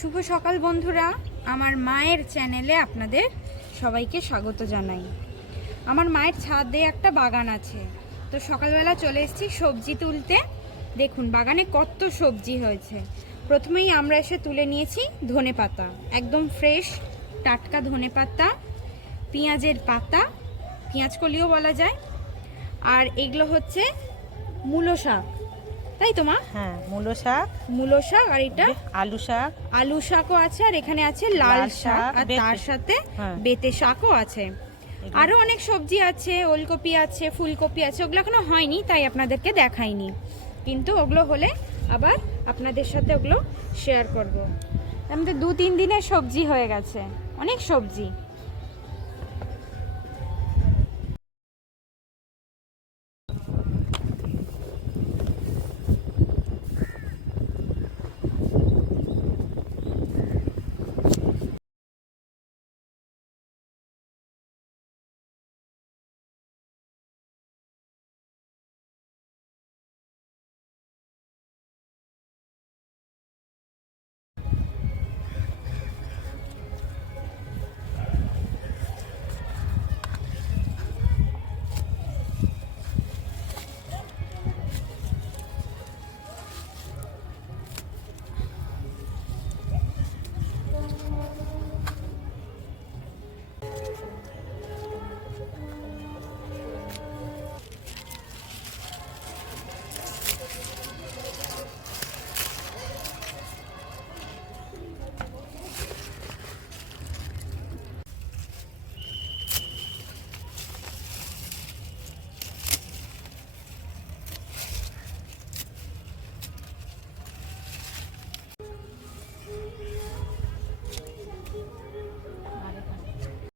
শুভ সকাল বন্ধুরা, আমার মায়ের চ্যানেলে আপনাদের সবাইকে স্বাগত জানাই। আমার মায়ের ছাদে একটা বাগান আছে, তো সকালবেলা চলে এসেছি সবজি তুলতে। দেখুন বাগানে কত সবজি হয়েছে। প্রথমেই আমরা এসে তুলে নিয়েছি ধনেপাতা, একদম ফ্রেশ টাটকা ধনেপাতা, পেঁয়াজের পাতা, পেঁয়াজ কলিও বলা যায়। আর এগুলো হচ্ছে মূলো শাক, তাই তো মা? হ্যাঁ, মূলো শাক আর এটা আলু শাকও আছে, আর এখানে আছে লাল শাক, আর তার সাথে বেতে শাকও আছে। আরো অনেক সবজি আছে, ওলকপি আছে, ফুলকপি আছে। ওগুলো এখনো হয়নি তাই আপনাদেরকে দেখাইনি, কিন্তু ওগুলো হলে আবার আপনাদের সাথে ওগুলো শেয়ার করব। আমাদের 2-3 দিনের সবজি হয়ে গেছে, অনেক সবজি।